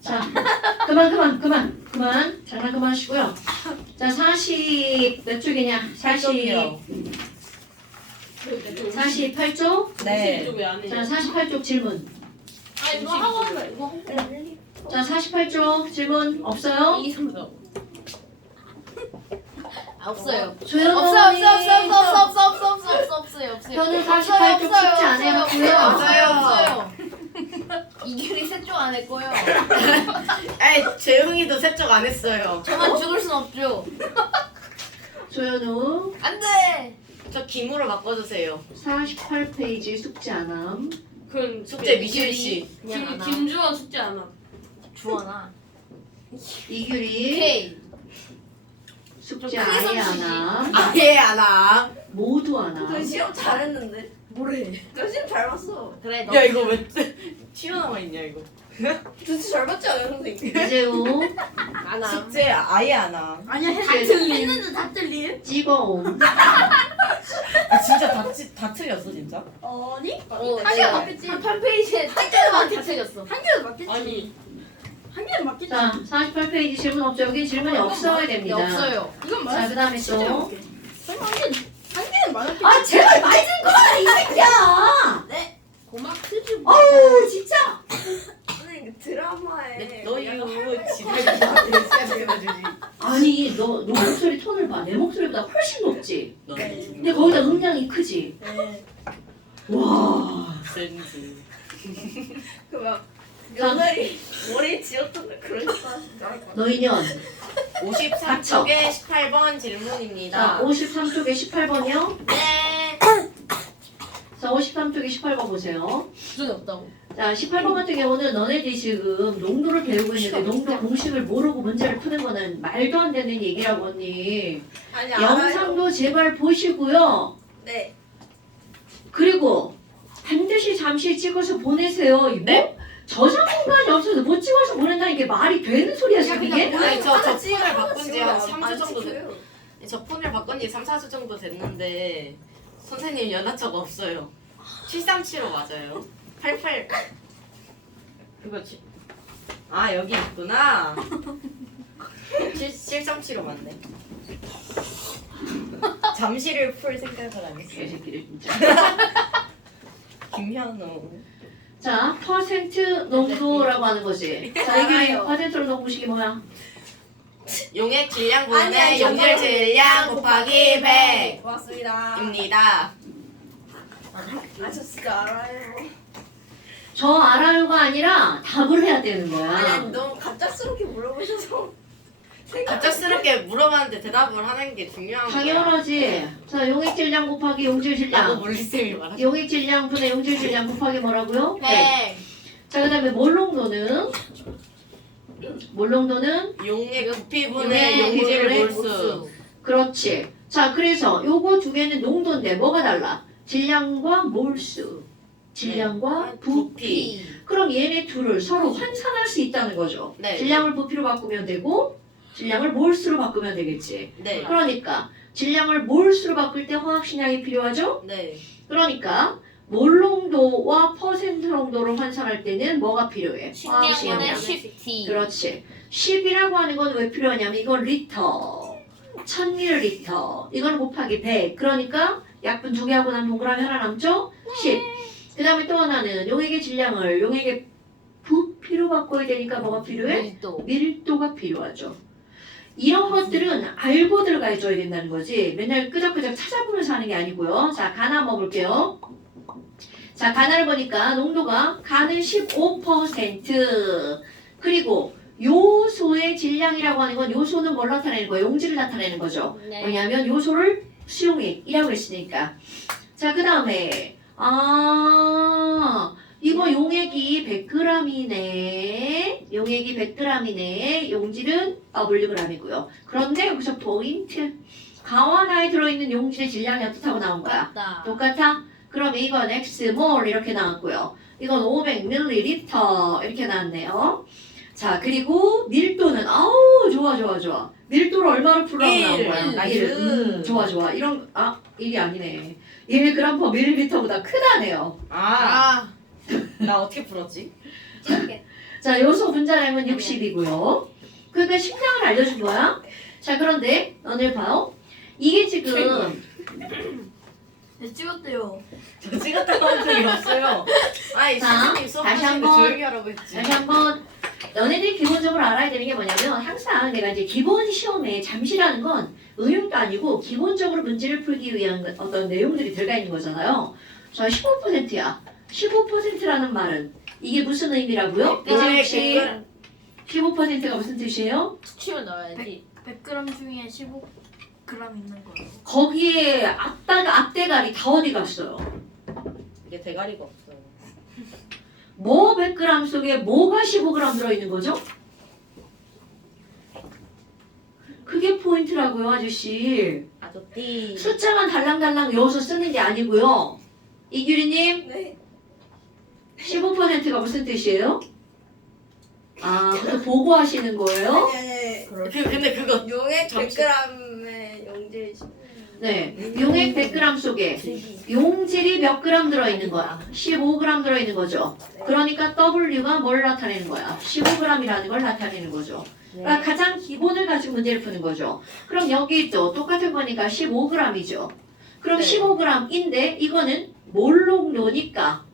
자, 그만. 장난 그만하시고요. 자, 40 몇 쪽이냐? 48쪽? 네. 자, 48쪽 질문. 아 이거 하고 한다 이거. 자, 48쪽 질문 없어요? 2, 3, 4. 없어요. 조현우 없어요. 현우 48쪽 숙제 안 해봤고요. 없어요. 이규리 세쪽 안 했고요. 에이, 재웅이도 세척 안 했어요. 저만 죽을 순 없죠. 조현우 안 돼. 저 김으로 바꿔주세요. 48페이지 숙제 안 함. 그럼 숙제 미실 씨. 그냥 안 와. 김주원 숙제 안 함. 주원아. 이규리 오케이. 숙제 좀 아예 크게 안 섬시지. 함. 아예 안 와. 모두 안 함. 시험 잘했는데. 뭐래? 저 시험 잘 봤어. 그래 너. 야, 이거 왜 튀어나와 있냐, 이거. 진짜 잘 봤지 않아요, 선생님? 이재우 안 와. 숙제 아예 안 와. 아니야 다 했는데 다 틀림. 찍어옴. 아, 진짜 다 틀렸어, 진짜? 아니? 한 개가 맞겠지. 한 8페이지에 한 개가 맞겠지. 한 개가 맞겠지. 아니 한 개는 맞겠지. 자, 48페이지 질문 없죠? 여기 질문이 없어야 됩니다. 없어요. 이건 자, 그 다음에 또. 설마 한 개는 맞았겠지. 아, 제발 말 좀 꺼라, 이 새끼야! 고막 쓰지 뭐. 아우, 진짜! 선생님 그 드라마에 너 약간 이거 지랄이 해주지. 아니, 너 목소리 톤을 봐. 내 목소리보다 훨씬 높지? 네. 근데 거기다 음량이 크지? 네. 와. 센스. 그막 며느리 머리 지었던 그런 거. 너 인연. 53쪽에 18번 자, 질문입니다. 53쪽에 18번이요? 네. 자, 53쪽에 18번 보세요. 수준이 없다고. 자, 18번 같은 경우는 너네들이 지금 농도를 배우고 있는데 농도 공식을 모르고 문제를 푸는 거는 말도 안 되는 얘기라고 언니. 아니 영상도 제발 보시고요. 네. 그리고 반드시 잠시 찍어서 보내세요. 이거 네? 저장 공간이 없어서 못 찍어서 보낸다는 게 말이 되는 소리야 지금 이게? 아니, 저 폰을 찍어요. 바꾼 지 한 지금 3주 안 정도 찍혀요. 저 폰을 바꾼 지 3, 4주 정도 됐는데 선생님 연락처가 없어요. 737호 맞아요. 88 이거지. 아, 여기 있구나. 7375 맞네. 잠시를 풀 생각을 안 했어요. 개새끼들 진짜. 김현우. 자, 퍼센트 농도라고 하는 거지. 자, 이게 알아요. 퍼센트로 농구식이 뭐야? 용액 질량 아니야, 분의 이거 용질 질량 곱하기 100입니다. 고맙습니다. 아, 저 진짜 알아요. 저 알아요가 아니라 답을 해야 되는 거야. 아니 너무 갑작스럽게 물어보셔서. 갑작스럽게 물어봤는데 대답을 하는 게 중요한 거야. 당연하지. 자, 용액 질량 곱하기 용질 나도 질량. 물리쌤이 말하죠. 용액 질량 분의 용질 질량 곱하기 뭐라고요? 네. 자, 그다음에 몰농도는 용액 부피 네, 분의 용질 몰수. 그렇지. 자, 그래서 요거 두 개는 농도인데 뭐가 달라? 질량과 몰수. 질량과 네. 부피. 그럼 얘네 둘을 서로 환산할 수 있다는 거죠. 네. 질량을 부피로 바꾸면 되고 질량을 몰수로 바꾸면 되겠지. 네. 그러니까 질량을 몰수로 바꿀 때 화학식량이 필요하죠? 네. 그러니까 몰농도와 퍼센트 농도를 환산할 때는 뭐가 필요해? 식량분의 화학식량. 10T. 그렇지. 10이라고 하는 건 왜 필요하냐면 이건 리터, 1000ml. 이건 곱하기 100. 그러니까 약분 두 개 하고 난 동그라미 하나 남죠? 10. 그 다음에 또 하나는 용액의 질량을 용액의 부피로 바꿔야 되니까 뭐가 필요해? 밀도. 밀도가 필요하죠. 이런 것들은 알고 들어가 줘야 된다는 거지. 맨날 끄적끄적 찾아보면서 하는 게 아니고요. 자, 간 한번 볼게요. 자, 간을 보니까 농도가 간은 15%. 그리고 요소의 질량이라고 하는 건 요소는 뭘 나타내는 거예요? 용질을 나타내는 거죠. 네. 왜냐하면 요소를 수용액이라고 했으니까. 자, 그 다음에 이거 용액이 100g이네. 용액이 100g이네. 용질은 Wg이고요. 그런데 여기서 포인트. 가와나에 들어있는 용질의 질량이 어떻다고 나온 거야? 맞다. 똑같아? 그럼 이건 X몰 이렇게 나왔고요. 이건 500ml 이렇게 나왔네요. 자, 그리고 밀도는 좋아. 밀도를 얼마로 풀라고 나온 거야? 1. 좋아. 이런 1이 아니네. 1g/ml보다 크다네요. 아, 나 어떻게 풀었지? 자, 요소 분자량은 60이고요. 그러니까 식량을 알려준 거야. 자, 그런데 너네 봐요. 이게 지금 네, 찍었대요. 저 찍었다고 한 적이 없어요. 아니 자, 선생님 다시 수업하시는데 한번. 조용히 하라고 했지. 다시 한번 너네들이 기본적으로 알아야 되는 게 뭐냐면 항상 내가 이제 기본 시험에 잠시라는 건 응용도 아니고 기본적으로 문제를 풀기 위한 어떤 내용들이 들어가 있는 거잖아요. 자, 15%야. 15%라는 말은 이게 무슨 의미라고요? 이제 혹시 15%가 무슨 뜻이에요? 치면 넣어야지. 100g 중에 15g 있는 거예요. 거기에 앞대가리 다 어디 갔어요? 이게 대가리가 없어요. 뭐 100g 속에 뭐가 15g 들어있는 거죠? 그게 포인트라고요, 아저씨. 아저띠. 숫자만 달랑달랑 외워서 쓰는 게 아니고요. 이규리님, 네. 15%가 무슨 뜻이에요? 아, 그거 보고 하시는 거예요? 네. 근데 그거 용액 잠시- 100g에 용질 네. 용액 100g 속에 용질이 몇 그램 들어있는 거야? 15g 들어있는 거죠. 그러니까 W가 뭘 나타내는 거야? 15g이라는 걸 나타내는 거죠. 그러니까 가장 기본을 가지고 문제를 푸는 거죠. 그럼 여기 또 똑같은 거니까 15g이죠. 그럼 네. 15g인데 이거는 몰농도니까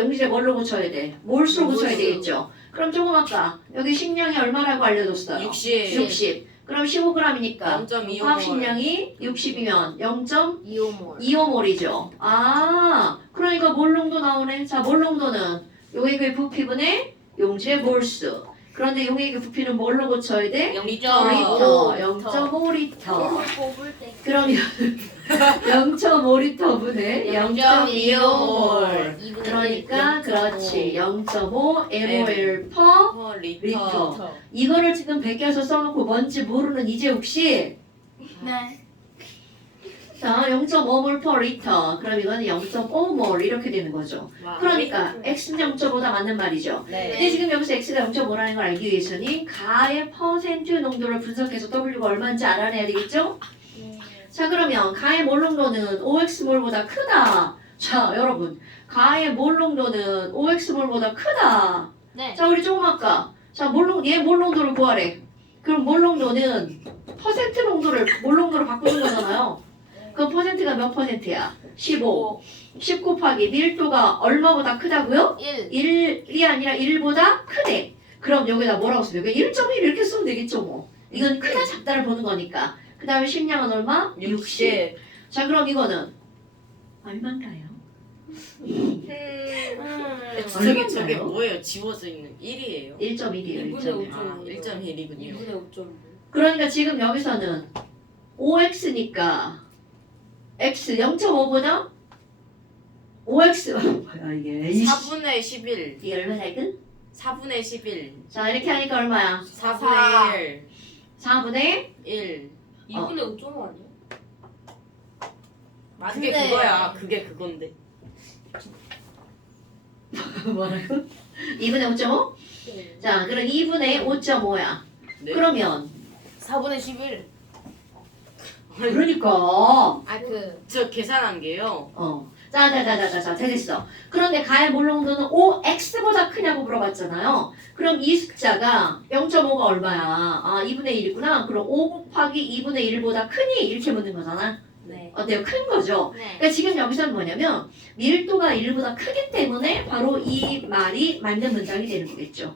용질에 뭘로 고쳐야 돼? 몰수로 고쳐야 몰수. 되겠죠. 그럼 조금 아까 여기 식량이 얼마라고 알려줬어요? 60. 60. 그럼 15g이니까 0.25 화학 식량이 60이면 2호몰. 0.25몰이죠. 아, 그러니까 몰농도 나오네. 자, 몰농도는 용액의 부피분의 용질의 몰수. 그런데 용액의 부피는 뭘로 고쳐야 돼? 0.5. 0.5리터. 뽑을 때 그러면 0.5리터분의 0.25몰. 그러니까 그렇지. 0.5 mol per 리터. 리터. 이거를 지금 베껴서 써놓고 뭔지 모르는 이재욱 씨. 네. 자, 0.5몰 per 리터. 그럼 이거는 0.5몰 이렇게 되는 거죠. 와. 그러니까 x는 0.5다 맞는 말이죠. 네. 근데 지금 여기서 x가 0.5라는 걸 알기 위해서는 가의 퍼센트 농도를 분석해서 w가 얼마인지 알아내야 되겠죠? 자, 그러면 가의 몰 농도는 5x몰보다 크다. 자, 여러분. 가의 몰 농도는 5x몰보다 크다. 네. 자, 우리 조금 아까 자, 얘 몰 농도를 구하래. 그럼 몰 농도는 퍼센트 농도를 몰 농도로 바꾸는 거잖아요. 그 퍼센트가 몇 퍼센트야? 15. 10 곱하기 밀도가 얼마보다 크다고요? 1. 1이 아니라 1보다 크대. 그럼 여기다 뭐라고 쓰면 여기 1.1 이렇게 쓰면 되겠죠 뭐. 이건 크다 작다를 보는 거니까. 그 다음에 식량은 얼마? 60. 자, 그럼 이거는 얼마인가요? 저게 뭐예요? 지워져 있는 1이에요. 1.1이에요. 1.1. 아, 1.1이군요. 2분의 5.5. 그러니까 지금 여기서는 5x니까 x 0.5보다 5x 뭐야 이게 4분의 11. 이게 얼마냐고? 4분의 11. 자, 이렇게 하니까 얼마야? 4분의 4분의 1. 2분의 5.5 아니야? 그게 근데- 그거야. 그게 그건데. 뭐라고? 2분의 5.5? 네. 자, 그럼 2분의 5.5야. 네? 그러면 4분의 11. 그러니까 저 계산한 게요. 자, 됐어. 그런데 가의 몰농도는 5x보다 크냐고 물어봤잖아요. 그럼 이 숫자가 0.5가 얼마야? 아, 2분의 1이구나. 그럼 5 곱하기 2분의 1보다 크니? 이렇게 묻는 거잖아. 네. 어때요? 큰 거죠? 네. 그러니까 지금 여기서는 뭐냐면 밀도가 1보다 크기 때문에 바로 이 말이 맞는 문장이 되는 거겠죠.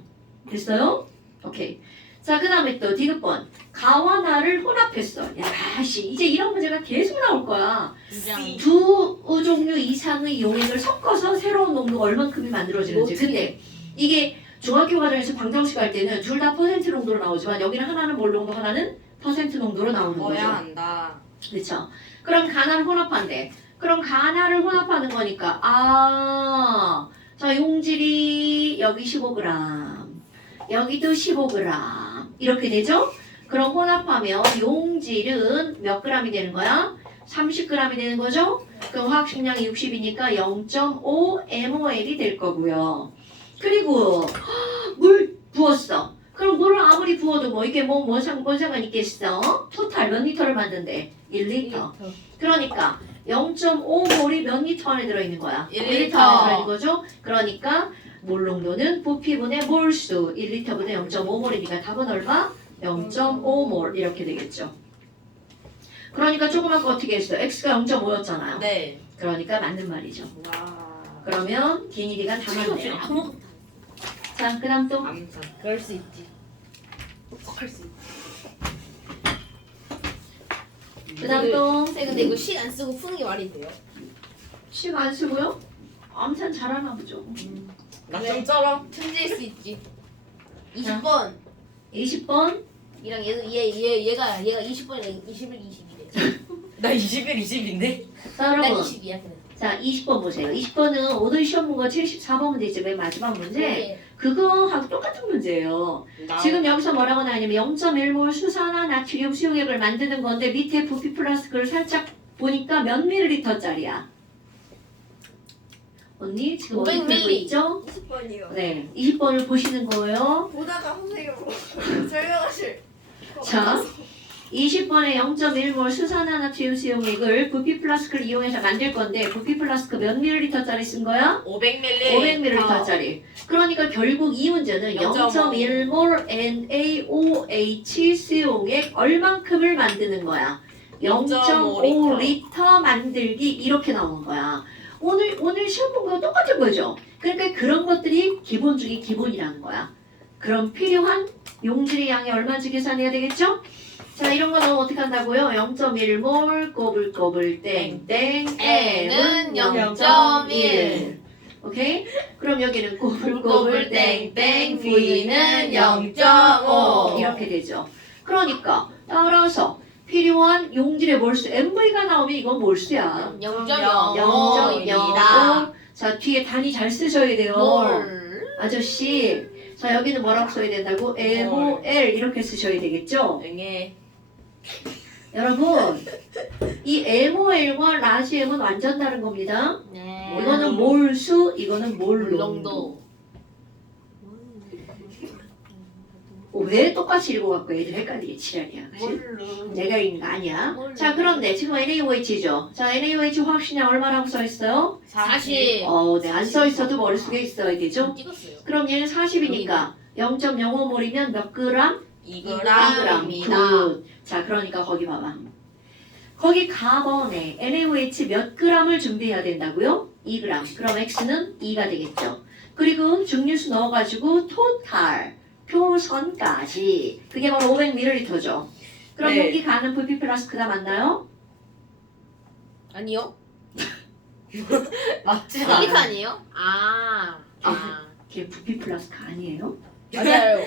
됐어요? 오케이. 자, 그 다음에 또 디귿번. 가와 나를 혼합했어. 야, 씨. 이제 이런 문제가 계속 나올 거야. 인정. 두 종류 이상의 용액을 섞어서 새로운 농도가 얼만큼이 만들어지는지. 근데 이게 중학교 과정에서 방정식 할 때는 둘 다 퍼센트 농도로 나오지만 여기는 하나는 몰 농도, 하나는 퍼센트 농도로 나오는 거죠. 뭐야 한다. 그렇죠. 그럼 가나를 혼합한대. 그럼 가나를 혼합하는 거니까 자, 용질이 여기 15g, 여기도 15g 이렇게 되죠? 그럼 혼합하면 용질은 몇 g이 되는 거야? 30g이 되는 거죠? 그럼 화학식량이 60이니까 0.5 mol이 될 거고요. 그리고 물 부었어. 그럼 물을 아무리 부어도 뭐 이게 뭔 상관 있겠어? 토탈 몇 리터를 만든대? 1리터. 그러니까 0.5몰이 몇 리터 안에 들어있는 거야? 1 1리터 리터. 안에 들어있는 거죠? 그러니까 몰 농도는 부피분의 몰수 1리터분의 0.5몰이니까 답은 얼마? 0.5몰 이렇게 되겠죠. 그러니까 조그맣 거 어떻게 했어요? x가 0.5였잖아요. 네. 그러니까 맞는 말이죠. 와. 그러면 비닐이가 다 맞네요. 자, 그 다음 또 암산. 그럴 수 있지. 할 수 있어. 그 다음 또 근데 이거 실 안 쓰고 푸는 게 말이 돼요? 식 안 쓰고요? 암산 잘하나 보죠. 나좀 쩔어. 천재일 수 있지. 20번 20번 이랑 얘가 20번이랑 21, 22래. 나 21, 20인데? 자, 난 여러분 22야 그래. 자 20번 보세요. 20번은 오늘 시험 문거 74번 문제지 맨 마지막 문제 네. 그거하고 똑같은 문제예요. 지금 여기서 뭐라고 나냐면 0.1몰 수산화 나트륨 수용액을 만드는 건데 밑에 부피 플라스크를 살짝 보니까 몇 밀리리터짜리야? 언니 지금 어디 500 보고 밀리. 있죠? 20번이요. 네 20번을 보시는 거예요. 보다가 선생님 설명하실. 자 20번에 0.1몰 수산화 나트륨 수용액을 부피 플라스크를 이용해서 만들 건데 부피 플라스크 몇 밀리리터짜리 쓴 거야? 500ml. 500ml짜리. 그러니까 결국 이 문제는 0.1몰 NaOH 수용액 얼만큼을 만드는 거야? 0.5리터 만들기 이렇게 나온 거야. 오늘 시험 본 거랑 똑같은 거죠. 그러니까 그런 것들이 기본 중에 기본이라는 거야. 그럼 필요한 용질의 양이 얼마인지 계산해야 되겠죠? 자 이런 거는 어떻게 한다고요? 0.1몰 꼬불꼬불 땡땡 N은 0.1 오케이? 그럼 여기는 꼬불꼬불 땡땡 V는 0.5 이렇게 되죠. 그러니까 따라서 필요한 용질의 몰수 MV가 나오면 이건 몰수야. 0.05 자 뒤에 단위 잘 쓰셔야 돼요. 아저씨 자 여기는 뭐라고 써야 된다고? MOL 이렇게 쓰셔야 되겠죠? 응애. 여러분 이 MOL과 라시엠은 완전 다른 겁니다. 네. 이거는 몰수, 이거는 몰농도. 농도. 왜 똑같이 읽어갖고 애들 헷갈리게 지랄이야. 그치? 내가 읽는 거 아니야. 몰라. 자 그런데 지금 NaOH죠. 자 NaOH 화학식량 얼마라고 써있어요? 40. 네, 안 써있어도 머릿속에 있어야 되죠. 찍었어요. 그럼 얘는 40이니까 0.05몰이면 몇 그램? 2g입니다. 굿. 자 그러니까 거기 봐봐. 거기 가번에 NaOH 몇 g을 준비해야 된다고요? 2g. 그럼 X는 2가 되겠죠. 그리고 중류수 넣어가지고 토탈 표선까지 그게 바로 500ml죠. 그럼 네. 여기 가는 부피 플라스크가 맞나요? 아니요. 맞지 1리터 않아? 아니에요? 아. 그게 부피 플라스크 아니에요? 맞아요.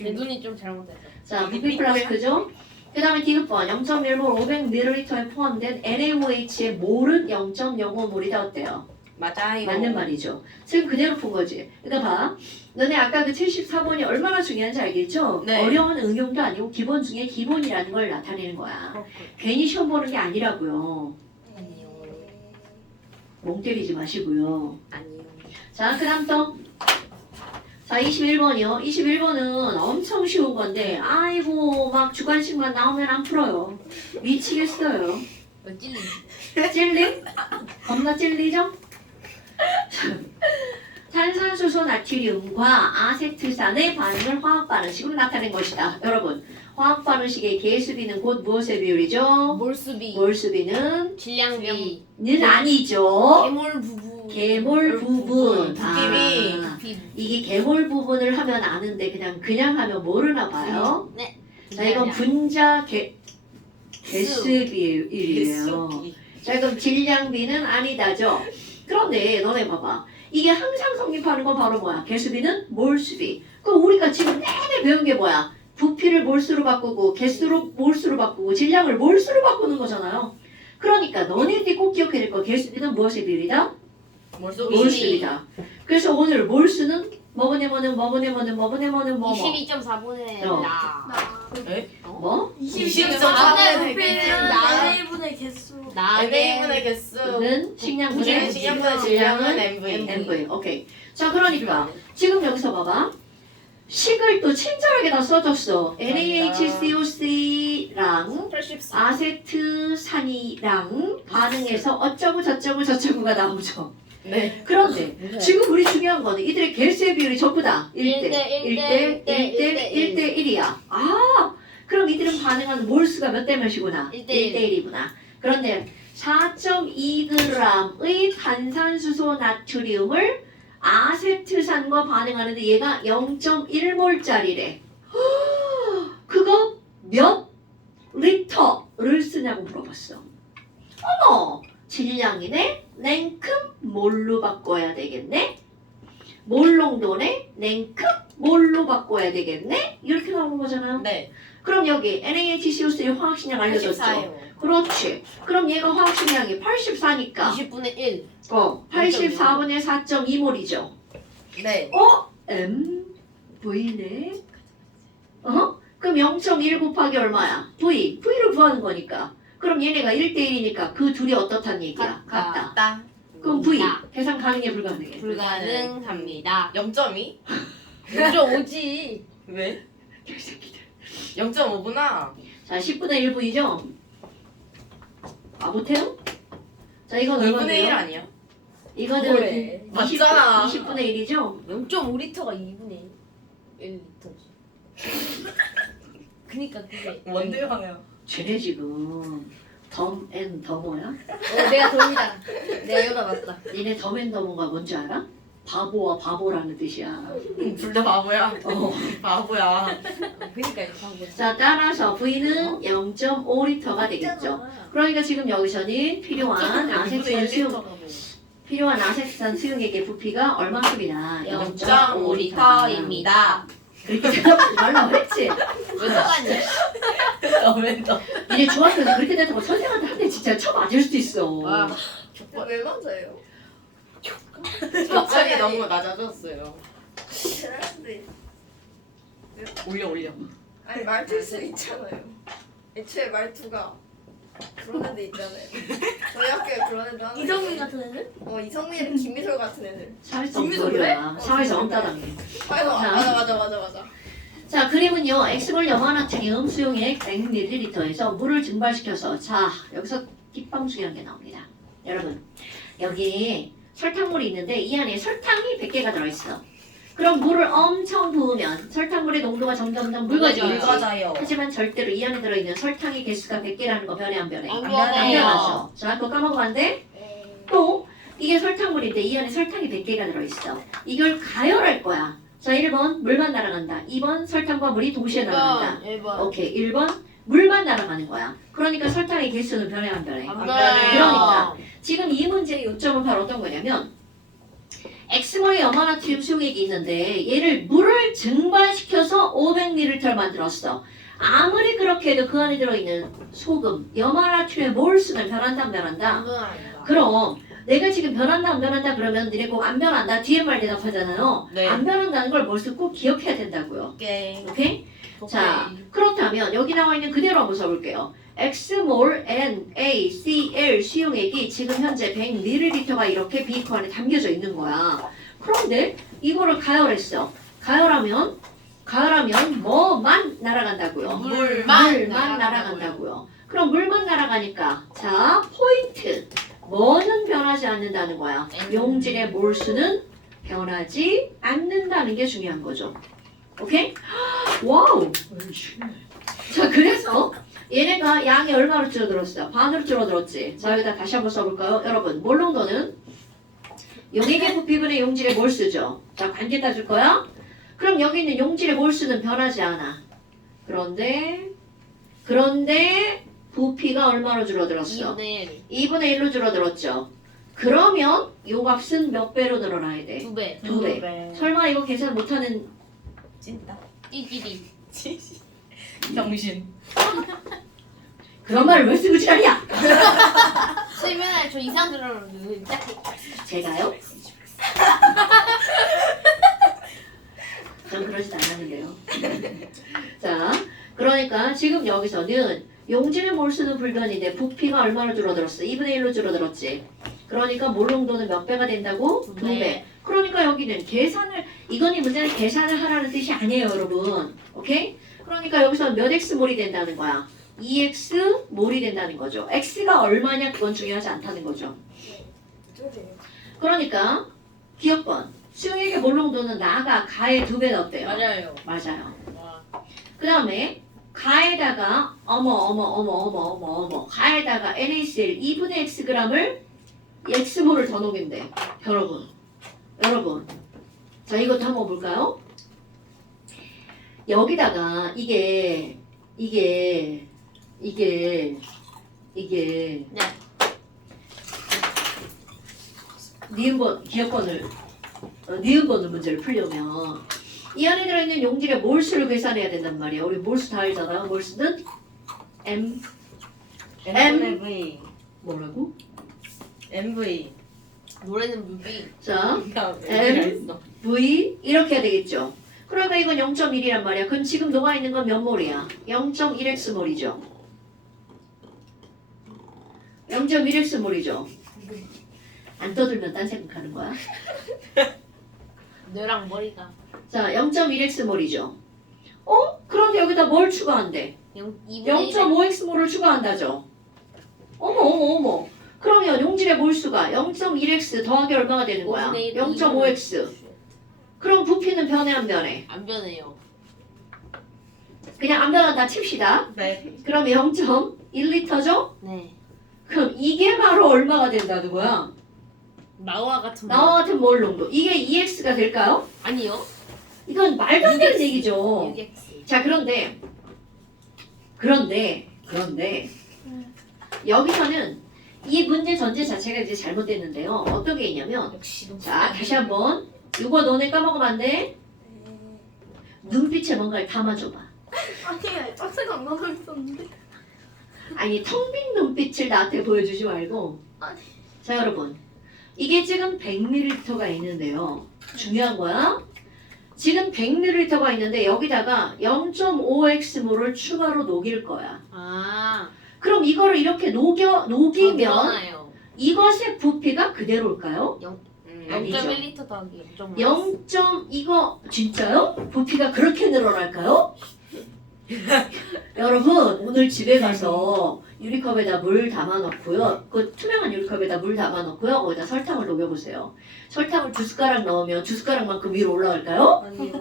내 눈이 좀 잘못됐어. 자 부피 플라스크죠. 그 다음에 디귿번 0.1몰 500ml에 포함된 NaOH의 몰은 0.05몰이다 어때요? 맞아요. 맞는 말이죠. 지금 그대로 푼 거지. 그러니까 봐. 너네 아까 그 74번이 얼마나 중요한지 알겠죠? 네. 어려운 응용도 아니고 기본 중에 기본이라는 걸 나타내는 거야. 괜히 시험 보는 게 아니라고요. 멍 때리지 마시고요. 아니요. 자, 그 다음 또. 자, 21번이요. 21번은 엄청 쉬운 건데, 아이고, 막 주관식만 나오면 안 풀어요. 미치겠어요. 찔리. 찔림? 겁나 찔리죠? 탄산수소 나트륨과 아세트산의 반응을 화학 반응식으로 나타낸 것이다. 여러분, 화학 반응식의 개수비는 곧 무엇의 비율이죠? 몰수비. 몰수비는 질량비. 는 아니죠. 개몰 부부. 개몰 부분. 부피비. 아, 부피. 이게 개몰 부분을 하면 아는데 그냥 하면 모르나 봐요. 네. 자, 이건 분자 개수비율이에요. 개수비. 자, 그럼 질량비는 아니다죠. 그런데 너네 봐봐. 이게 항상 성립하는 건 바로 뭐야? 개수비는 몰수비. 그럼 우리가 지금 내내 배운 게 뭐야? 부피를 몰수로 바꾸고 개수로 몰수로 바꾸고 질량을 몰수로 바꾸는 거잖아요. 그러니까 너네들이 꼭 기억해야 될 거 개수비는 무엇의 비율이다? 몰수비. 몰수이다. 그래서 오늘 몰수는 뭐뭐네뭐는 22.4분의 어. 나. 뭐? 22.4분의 N분의 개수. N분의 개수. 는 식량분의 식량분의 질량은 MV. MV. 오케이. 자 그러니까 지금 여기서 봐봐. 식을 또 친절하게 다 써줬어. NaHCOC랑 84. 아세트산이랑 반응해서 어쩌고 저쩌고 저쩌고가 나오죠. 네. 그런데 지금 우리 중요한 거는 이들의 개수의 비율이 전부 다 1대 1대 1대 1대 1이야. 아, 그럼 이들은 반응하는 몰수가 몇 대 몇이구나? 1대 1대 1이구나. 그런데 4.2g의 탄산수소 나트륨을 아세트산과 반응하는데 얘가 0.1몰짜리래. 그거 몇 리터를 쓰냐고 물어봤어. 어머, 질량이네? 냉큼 몰로 바꿔야 되겠네? 몰농도네? 냉큼 몰로 바꿔야 되겠네? 이렇게 나오는 거잖아요. 네. 그럼 여기 NaHCO3 화학식량 알려줬죠? 84예요. 그렇지. 그럼 얘가 화학식량이 84니까 20분의 1. 84분의 4.2몰이죠. 네. V네. 그럼 0.1 곱하기 얼마야? V를 구하는 거니까. 그럼 얘네가 1대1이니까 그 둘이 어떻단 얘기야? 같다. 맞다. 그럼 V. 계산 가능해 불가능해? 불가능합니다. 0.2? 0.5지. 왜? 개새끼들. 0.5구나. 자, 10분의 1V죠? 아, 못해요? 자, 이건 2분의 1 얼마인데요? 아니야? 이거는 그래. 20, 맞잖아. 20분의 1이죠? 0.5리터가 2분의 1리터지. 그니까 그게. 원대왕이야. 쟤네 지금 덤앤더머야? 내가 돌이다. 내가 이거다 맞다. 니네 덤앤더머가 뭔지 알아? 바보와 바보라는 뜻이야. 둘 다 바보야. 어. 바보야. 그니까 이거 방금. 자, 따라서 V는 0.5리터가 되겠죠. 그러니까 지금 여기서는 필요한 아세트산 수용, 필요한 아세트산 수용액의 부피가 얼마큼이나? 0.5리터입니다. 그렇게 대답하지 말라고 했지? 왜 똑같냐? 멘더. 니네 중학교에서 그렇게 대답하면 선생님한테 한 대 진짜 쳐 맞을 수도 있어. 와. 왜 맞아요? 격차이 너무 낮아졌어요. 잘할 수도 있어. 올려. 아니 말투일 수 있잖아요. 애초에 말투가 그런 애들 있잖아요. 저희 학교에 그런 애들 하나 이성민 있어요. 같은 애는? 이성민, 김미솔 같은 애들. 사회성 김미솔 소리야. 사회성 엄따당해. 맞아. 자, 그림은요. 엑스몰 염화나트륨 수용액 100ml에서 물을 증발시켜서 자, 여기서 뒷방수기한 게 나옵니다. 여러분, 여기 설탕물이 있는데 이 안에 설탕이 100개가 들어있어. 그럼 물을 엄청 부으면 설탕물의 농도가 점점점 묽어지겠지. 묽어져요. 하지만 절대로 이 안에 들어있는 설탕의 개수가 100개라는 거 변해 안 변해? 안 안 변해요. 변하죠. 자, 그거 까먹으면 안 돼? 또 이게 설탕물인데 이 안에 설탕이 100개가 들어있어. 이걸 가열할 거야. 자, 1번 물만 날아간다. 2번 설탕과 물이 동시에 날아간다. 1번. 오케이, 1번 물만 날아가는 거야. 그러니까 설탕의 개수는 변해 안 변해? 안 변해요. 그러니까 지금 이 문제의 요점은 바로 어떤 거냐면 엑스몰의 염화나트륨 수용액이 있는데 얘를 물을 증발시켜서 500ml 만들었어. 아무리 그렇게 해도 그 안에 들어있는 소금, 염화나트륨의 몰수는 변한다 안 변한다? 그럼 내가 지금 변한다 안 변한다 그러면 니네 꼭 안 변한다 뒤에 말 대답하잖아요. 네. 안 변한다는 걸 벌써 꼭 기억해야 된다고요. 오케이. 오케이? 자, 그렇다면 여기 나와 있는 그대로 한번 써볼게요. X몰 NaCl 수용액이 지금 현재 100ml가 이렇게 비커 안에 담겨져 있는 거야. 그런데 이거를 가열했어. 가열하면 뭐만 날아간다고요? 물만 날아간다고요. 그럼 물만 날아가니까 자, 포인트. 뭐는 변하지 않는다는 거야. 용질의 몰수는 변하지 않는다는 게 중요한 거죠. 오케이? 와우. 자, 그래서 얘네가 양이 얼마로 줄어들었어? 반으로 줄어들었지. 자, 여기다 다시 한번 써볼까요? 여러분, 몰농도는 용액의 부피분의 용질의 몰수죠. 자, 관계 따줄 거야? 그럼 여기 있는 용질의 몰수는 변하지 않아. 그런데 부피가 얼마로 줄어들었어? 2분의 2분의 1로 줄어들었죠. 그러면 요 값은 몇 배로 늘어나야 돼? 2배. 2배. 설마 이거 계산 못하는 찐따. 띠끼리. 정신. 그런 말을 왜 쓰고 지랄이야? 수면에 저 이상 들어오는 딱. 제가요? 전 그러진 않았는데요. 자, 그러니까 지금 여기서는 용질의 몰수는 불변인데 부피가 얼마나 줄어들었어? 2분의 1로 줄어들었지. 그러니까 몰농도는 몇 배가 된다고? 2배. 그러니까 여기는 이건 이 문제는 계산을 하라는 뜻이 아니에요, 여러분. 오케이? 그러니까 여기서 몇 X몰이 된다는 거야? 2X몰이 된다는 거죠. X가 얼마냐 그건 중요하지 않다는 거죠. 그러니까 기억번. 수용액의 몰농도는 나가 가의 2배 넣었대요. 맞아요. 맞아요. 와. 그 다음에 가에다가 어머 가에다가 NaCl 2분의 X g을 X몰을 더 녹이면 돼. 여러분 자 이것도 한번 볼까요? 여기다가 이게 네. 니은번을 문제를 풀려면 이 안에 들어있는 용질의 몰수를 계산해야 된단 말이야. 우리 몰수 다 알잖아. 몰수는 MV. 뭐라고? MV. 노래는 뮤비. 자 V 이렇게 해야 되겠죠. 그러니까 이건 0.1이란 말이야. 그럼 지금 녹아있는 건 몇 몰이야? 0.1x몰이죠. 0.1x몰이죠. 안 떠들면 딴 생각하는 거야. 뇌랑 머리가 자 0.1x몰이죠. 그런데 여기다 뭘 추가한대? 2분의 0.5x몰을 추가한다죠. 어머. 그러면 용질의 몰수가 0.1x 더하기 얼마가 되는 거야? 0.5x. 그럼 부피는 변해 안 변해? 안 변해요. 그냥 안 변한다 칩시다. 네. 그럼 0.1리터죠? 네. 그럼 이게 바로 얼마가 된다는 거야? 나와 같은 나와 같은 몰 농도. 이게 2x가 될까요? 아니요. 이건 말도 안 되는 얘기죠. 6x. 자 그런데 여기서는 이 문제 전제 자체가 이제 잘못됐는데요. 어떤 게 있냐면 역시 너무 자 다시 한번 이거 너네 까먹으면 안 돼. 눈빛에 뭔가를 담아줘봐. 아니 빡세가 안 나고 있었는데. 아니 텅 빈 눈빛을 나한테 보여주지 말고. 아니. 자 여러분 이게 지금 100ml가 있는데요. 중요한 거야. 지금 100ml가 있는데 여기다가 0.5x몰을 추가로 녹일 거야. 아. 그럼 이거를 이렇게 녹이면 늘어나요. 이것의 부피가 그대로일까요? 아니죠. 0.1리터 더하기 0.5. 0. 이거 진짜요? 부피가 그렇게 늘어날까요? 여러분 오늘 집에 가서 유리컵에다 물 담아놓고요. 그 투명한 유리컵에다 물 담아놓고요. 거기다 설탕을 녹여보세요. 설탕을 2숟가락 넣으면 2숟가락만큼 위로 올라갈까요? 아니요.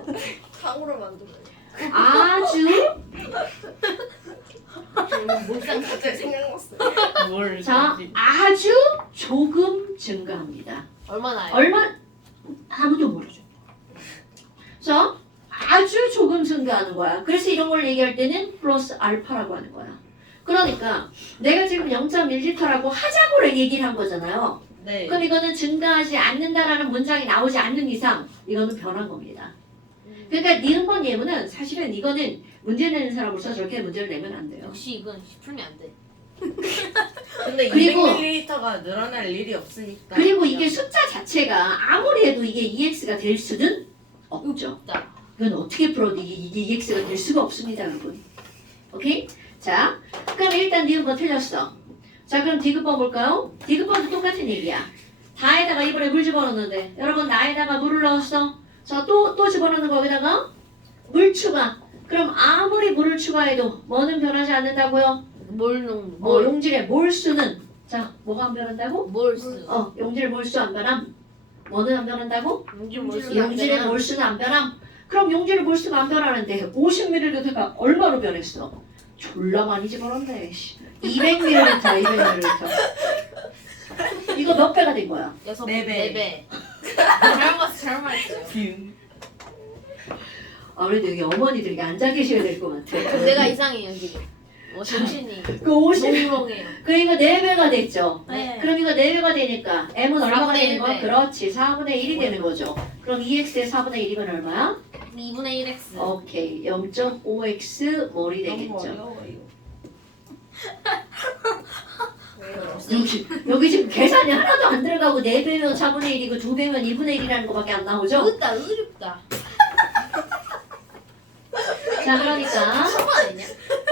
탕으로 만들어요. 아주 몰상 갑자기 생각났어요. 뭘. 자 아주 조금 증가합니다. 얼마나요? 얼마 아무도 모르죠. 자 아주 조금 증가하는 거야. 그래서 이런 걸 얘기할 때는 플러스 알파라고 하는 거야. 그러니까 내가 지금 0.1리터라고 하자고 얘기를 한 거잖아요. 네. 그럼 이거는 증가하지 않는다라는 문장이 나오지 않는 이상 이거는 변한 겁니다. 그러니까 니은번 예문은 사실은 이거는 문제 내는 사람으로서 저렇게 문제를 내면 안 돼요. 역시 이건 풀면 안 돼. 근데 그리고- 200ml가 늘어날 일이 없으니까. 그리고 이게 숫자 자체가 아무리 해도 이게 EX가 될 수는 없죠. 없다. 이건 어떻게 풀어도 이게 EX가 될 수가 없습니다, 여러분. 오케이? 자, 그럼 일단 니은번 틀렸어. 자, 그럼 디귿번 볼까요? 디귿번도 똑같은 얘기야. 다에다가 이번에 물 집어넣는데 여러분 나에다가 물을 넣었어. 자, 또 집어넣는 거기다가 물 추가. 그럼 아무리 물을 추가해도 뭐는 변하지 않는다고요? 몰농. 용질의 몰수는 자, 뭐가 안 변한다고? 몰수. 용질의 몰수 안 변함. 뭐는 안 변한다고? 용질 몰수. 용질의 몰수는 안 변함. 그럼 용질의 몰수가 안 변하는데 50ml가 얼마로 변했어? 졸라 많이 집어넣네. 200ml, 200ml. 이거 몇 배가 된 거야? 여섯 네 배. 4배. 잘못 말했어요. 아무래도 여기 어머니들이 앉아 계셔야 될 것 같아. 내가 이상해요 지금. 정신이 그 50, 몽롱해요. 그러니까 4배가 됐죠. 네. 그럼 이거 4배가 되니까 M은 얼마가 4분의 되는 1 거야? 배. 그렇지. 4분의 1이 되는 거죠. 그럼 2x의 4분의 1이면 얼마야? 2분의 1x. 오케이. 0.5x 몰이 너무 되겠죠. 어려워요. 왜요? 여기 지금 계산이 하나도 안 들어가고 4배면 4분의 1이고 2배면 2분의 1이라는 거밖에 안 나오죠? 으다 어렵다. 자, 그러니까 처음 아니냐?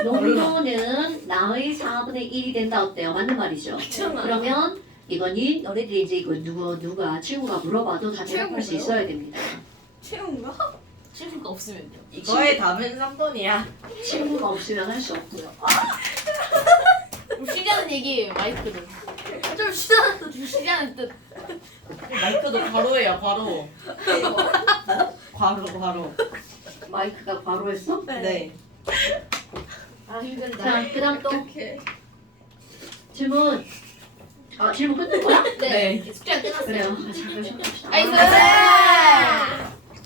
농도는 나의 4분의 1이 된다. 어때요? 맞는 말이죠? 그러면 이거는 너네들이 이제 이거 누가 친구가 물어봐도 다 대답할 수 있어야 됩니다. 최운가? 친구가 없으면요. 이거의 답은 3번이야. 친구가 없으면 할 수 없고요. 쉬자는 얘기예요 마이크는. 좀 쉬자는 뜻. 마이크도 괄호예요, 괄호. 괄호. 마이크가 바로 했어? 네. 아 힘들다. 자, 그 다음 또 어떡해. 질문. 질문 끝낸 거야? 네. 숙제가 끝났어요. 그래요. 잠깐 쉬어봅시다.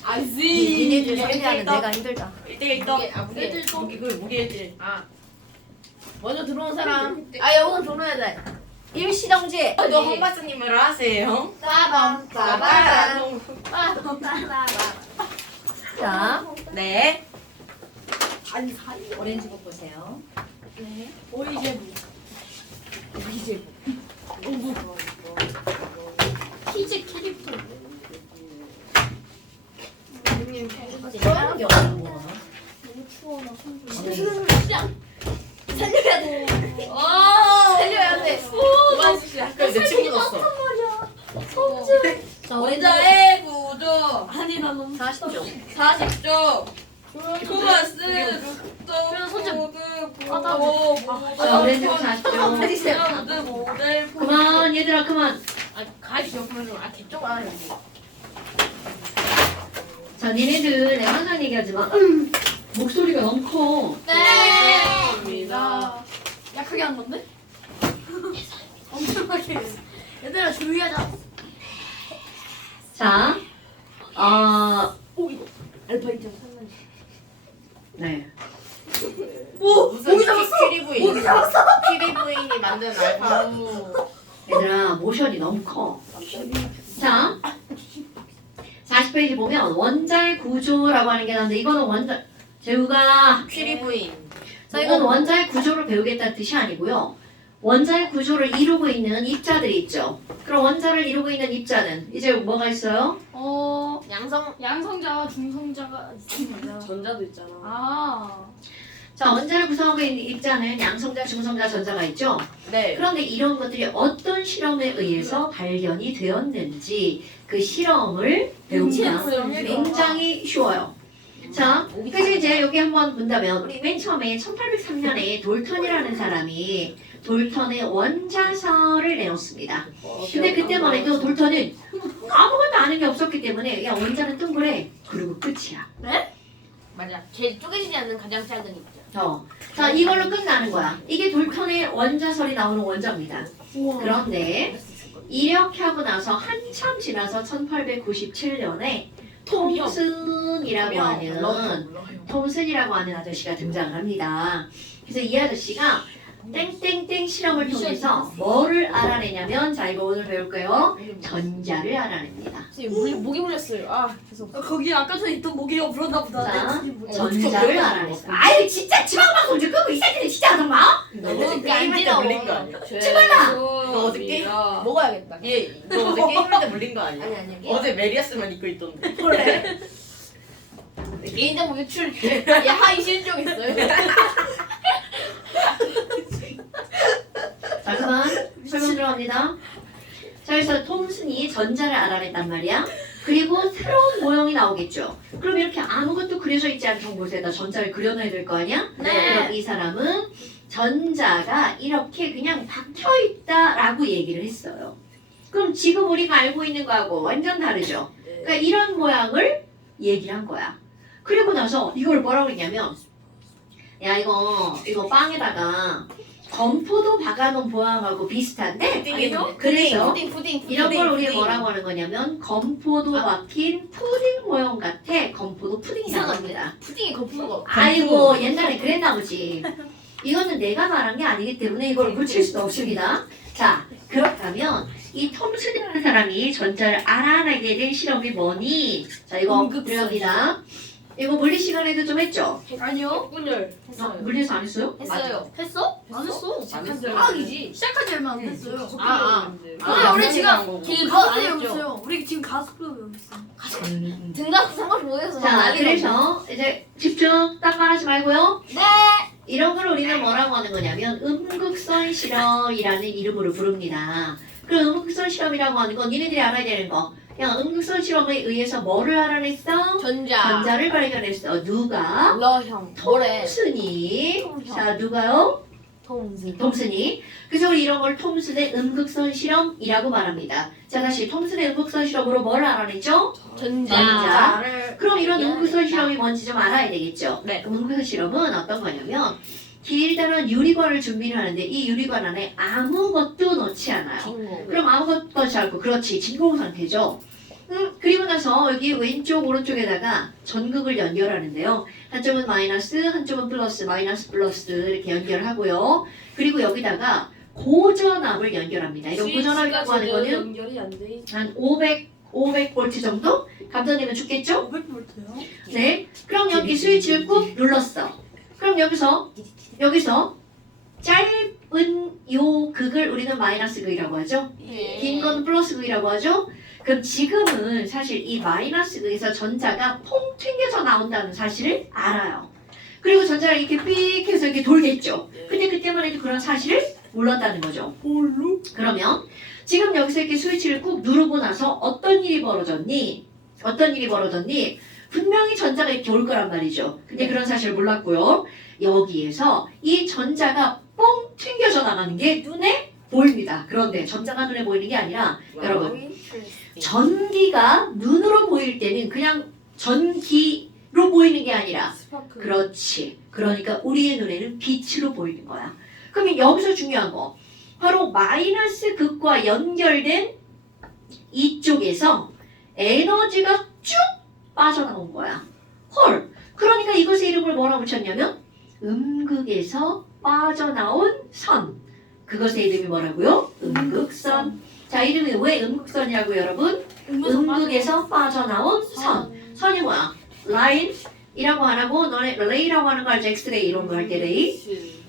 나이스. 니네들 상대하는 내가 힘들다. 1대1 떠. 무게. 무게 1대1. 아. 먼저 들어온 사람. 아 여기서 들어야 돼. 일시정지. 너 홍바스님으로 하세요. 빠밤 빠밤 빠밤. 자, 네. 오렌지북 보세요. 키즈 캐릭터. 다른 게 없는 거. 살려야 돼. 살려야 돼. 아까 내 친구 넣었어. 자, 오렌지 원자의 구조. 아니 나 너무 40점. 40조. 플러스 자, 오렌지북 40점. 모델 그만, 얘들아, 그만. 아 가시 옆으로 좀. 아 뒤쪽 안 해. 자, 니네들 내가 항상 얘기하지만 목소리가 너무 커. 네. 약하게 한 건데? 엄청나게. 얘들아 조용히 하자. 자, 알파 2.3만. 네. 무슨 키리부인. 키리부인이 만든 알파. 얘들아, 모션이 너무 커. 자, 40페이지 보면 원자의 구조라고 하는 게 나오는데 이거는 재우가 키리부인. 자, 이건 원자의 구조를 배우겠다는 뜻이 아니고요. 원자의 구조를 이루고 있는 입자들이 있죠. 그럼 원자를 이루고 있는 입자는 이제 뭐가 있어요? 양성자와 중성자가 있습니다. 전자도 있잖아. 아. 자, 원자를 구성하고 있는 입자는 양성자, 중성자, 전자가 있죠. 네. 그런데 이런 것들이 어떤 실험에 의해서 발견이 되었는지 그 실험을 배우기가 굉장히 쉬워요. 자, 그래서 이제 여기 한번 본다면 우리 맨 처음에 1803년에 돌턴이라는 사람이 돌턴의 원자설을 내었습니다. 근데 그때만 해도 돌턴은 아무것도 아는 게 없었기 때문에 야, 원자는 동그래. 그리고 끝이야. 맞아. 제일 쪼개지지 않는 가장 작은 입자. 자, 이걸로 끝나는 거야. 이게 돌턴의 원자설이 나오는 원자입니다. 그런데 이렇게 하고 나서 한참 지나서 1897년에 톰슨이라고 하는 아저씨가 등장을 합니다. 그래서 이 아저씨가 땡땡땡 실험을 통해서 뭐를 알아내냐면 자 이거 오늘 배울 거예요. 전자를 알아냅니다. 목이 물렸어요. 아 계속. 거기 아까 전에 있던 모기가 물었나 보다. 자, 전자를 알아냈어요. 아유 진짜 지방방송 좀 끄고 이 새끼들 진짜 정말. 너무 게임할 때 물린 거 아니야? 정말라. 너 어제 게임 먹어야겠다. 너 어제 게임할 때 물린 거 아니야? 아니. 어제 메리아스만 입고 있던데. 그래. 개인정보 유출. 하이 실종 있어요. 자 그만 설명 들어갑니다. 자 그래서 톰슨이 전자를 알아냈단 말이야. 그리고 새로운 모형이 나오겠죠. 그럼 이렇게 아무것도 그려져 있지 않은 곳에다 전자를 그려놔야 될 거 아니야? 네. 그럼 이 사람은 전자가 이렇게 그냥 박혀있다라고 얘기를 했어요. 그럼 지금 우리가 알고 있는 거하고 완전 다르죠. 그러니까 이런 모양을 얘기를 한 거야. 그리고 나서 이걸 뭐라고 했냐면 야 이거 빵에다가 건포도 박아놓은 모양하고 비슷한데 아니요? 그래서 푸딩. 이런 걸 우리 푸딩. 뭐라고 하는 거냐면 건포도 박힌 푸딩 모형 같아. 건포도 푸딩이라고 합니다. 푸딩이 거품가. 아이고 옛날에 그랬나 보지. 이거는 내가 말한 게 아니기 때문에 이걸 고칠 수도 없습니다. 자 그렇다면 이 톰슨이라는 사람이 전자를 알아내게 된 실험이 뭐니? 자 이거 들어갑니다. 이거 물리 시간에도 좀 했죠? 아니요. 분열. 물리에서 안 했어요? 했어요. 했어? 안 했어. 안 했어요. 화학이지. 시작한 지 얼마 안 됐어요. 근데 우리 지금 지금 안 가스표 했죠. 배웠어요. 우리 지금 가스표 배웠어요. 등단 상관이 뭐해서 자 그래서 이제 집중 딱 말하지 말고요. 네. 이런 걸 우리는 뭐라고 하는 거냐면 음극선 실험이라는 이름으로 부릅니다. 그 음극선 실험이라고 하는 건 니네들이 알아야 되는 거. 그냥 음극선 실험에 의해서 뭐를 알아냈어? 전자를 발견했어. 누가? 러형. 뭐래? 톰슨이. 톰슨. 자 누가요? 톰슨이. 그래서 우리 이런 걸 톰슨의 음극선 실험이라고 말합니다. 자, 다시 톰슨의 음극선 실험으로 뭘 알아냈죠? 전자. 나를 그럼 이런 음극선 실험이 뭔지 좀 알아야 되겠죠? 네. 음극선 실험은 어떤 거냐면 길다란 유리관을 준비를 하는데 이 유리관 안에 아무것도 넣지 않아요. 그럼 아무것도 넣지 않고 그렇지 진공 상태죠. 그리고 나서 여기 왼쪽 오른쪽에다가 전극을 연결하는데요. 한쪽은 마이너스, 한쪽은 플러스, 마이너스 플러스 이렇게 연결하고요. 그리고 여기다가 고전압을 연결합니다. 이런 고전압이라고 하는 거는 연결이 안 돼. 한 500V 정도? 감독님은 죽겠죠? 500볼트요? 네. 그럼 여기 스위치를 꾹 눌렀어. 그럼 여기서 짧은 요 극을 우리는 마이너스 극이라고 하죠. 긴 건 플러스 극이라고 하죠. 그럼 지금은 사실 이 마이너스 극에서 전자가 퐁 튕겨져 나온다는 사실을 알아요. 그리고 전자가 이렇게 삑 해서 이렇게 돌겠죠. 근데 그때만 해도 그런 사실을 몰랐다는 거죠. 뭘로? 그러면 지금 여기서 이렇게 스위치를 꾹 누르고 나서 어떤 일이 벌어졌니? 분명히 전자가 이렇게 올 거란 말이죠. 근데 그런 사실을 몰랐고요. 여기에서 이 전자가 뻥 튕겨져 나가는 게 눈에 보입니다. 그런데 전자가 눈에 보이는 게 아니라 여러분 전기가 눈으로 보일 때는 그냥 전기로 보이는 게 아니라 스파크. 그렇지. 그러니까 우리의 눈에는 빛으로 보이는 거야. 그러면 여기서 중요한 거 바로 마이너스 극과 연결된 이쪽에서 에너지가 쭉 빠져나온 거야. 헐. 그러니까 이것의 이름을 뭐라고 붙였냐면 음극에서 빠져나온 선. 그것의 이름이 뭐라고요? 음극선. 자, 이름이 왜 음극선이라고 여러분? 음극에서 빠져나온 선. 선이 뭐야? 라인이라고 안 하고 너네 레이라고 하는 거 알죠? 엑스레이 이런 거 할 때 레이.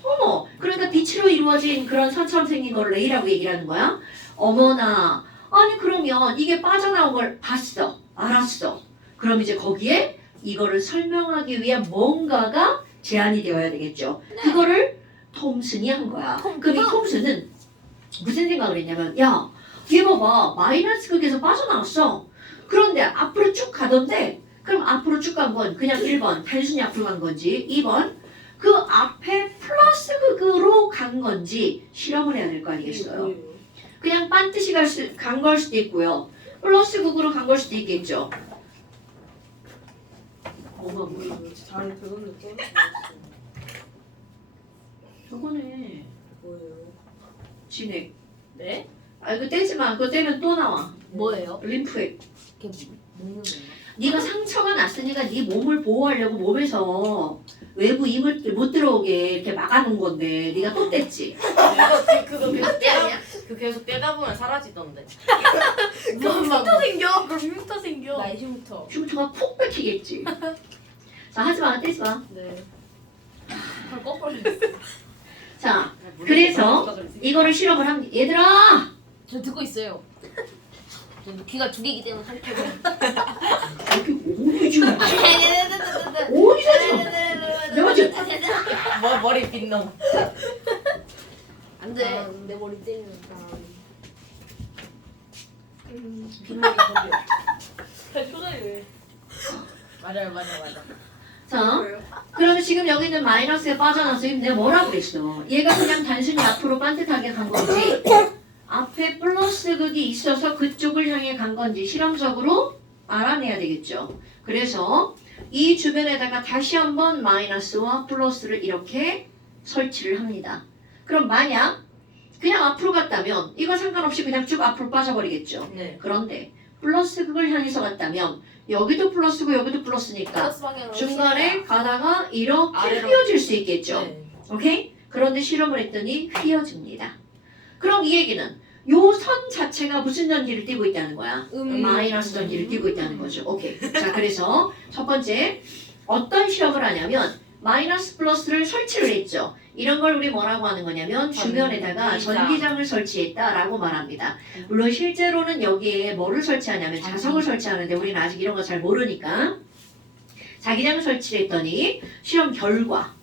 어머, 그러니까 빛으로 이루어진 그런 선처럼 생긴 걸 레이라고 얘기를 하는 거야? 어머나. 아니 그러면 이게 빠져나온 걸 봤어. 알았어. 그럼 이제 거기에 이거를 설명하기 위한 뭔가가 제안이 되어야 되겠죠. 그거를 톰슨이 한 거야. 그럼 이 톰슨은 무슨 생각을 했냐면 야, 얘 봐봐. 마이너스 극에서 빠져나왔어. 그런데 앞으로 쭉 가던데 그럼 앞으로 쭉 간 건 그냥 1번 단순히 앞으로 간 건지 2번 그 앞에 플러스 극으로 간 건지 실험을 해야 될 거 아니겠어요. 그냥 반드시 간 걸 수도 있고요. 플러스 극으로 간 걸 수도 있겠죠. 뭐가 뭐야? 잘 그건데 또 저거네. 뭐예요? 진액. 네? 아 이거 떼지 마. 그거 떼면 또 나와. 뭐예요? 림프액. 이렇게 먹는 건가? 네가 상처가 났으니까 네 몸을 보호하려고 몸에서 외부 이물질 못 들어오게 이렇게 막아놓은 건데 네가 또 뗐지. 그거 흑대 아니야? 그 계속 떼다 보면 사라지던데. 그럼 흉터 생겨. 그럼 흉터 생겨. 나의 흉터. 흉터가 푹 뺏기겠지. 자 하지 마. 떼지 마. 네. 그걸 거꾸로 자 그래서 이거를 실험을 합니다. 얘들아. 저 듣고 있어요. 저 귀가 두 개이기 때문에 할 테고. 여기 어디 지금? 어디서 지금? 내가 지금 머리 빈 놈. 안 돼. 내 머리 때리는 빗나게 거려. 표정이 왜? 맞아. 자 그러면 지금 여기는 마이너스에 빠져나서 내가 뭐라고 그랬어? 얘가 그냥 단순히 앞으로 반듯하게 간 건지 앞에 플러스 극이 있어서 그쪽을 향해 간 건지 실험적으로 알아내야 되겠죠. 그래서 이 주변에다가 다시 한번 마이너스와 플러스를 이렇게 설치를 합니다. 그럼 만약 그냥 앞으로 갔다면 이거 상관없이 그냥 쭉 앞으로 빠져버리겠죠. 네. 그런데 플러스 극을 향해서 갔다면 여기도 플러스고 여기도 플러스니까 플러스 방향으로 중간에 가다가 이렇게 아래로. 휘어질 수 있겠죠. 네. 오케이? 그런데 실험을 했더니 휘어집니다. 그럼 이 얘기는 요 선 자체가 무슨 전기를 띠고 있다는 거야? 마이너스 전기를 띠고 있다는 거죠. 오케이. 자, 그래서 첫 번째 어떤 실험을 하냐면 마이너스 플러스를 설치를 했죠. 이런 걸 우리 뭐라고 하는 거냐면 주변에다가 전기장을 설치했다라고 말합니다. 물론 실제로는 여기에 뭐를 설치하냐면 자석을 설치하는데 우리는 아직 이런 거 잘 모르니까 자기장을 설치를 했더니 실험 결과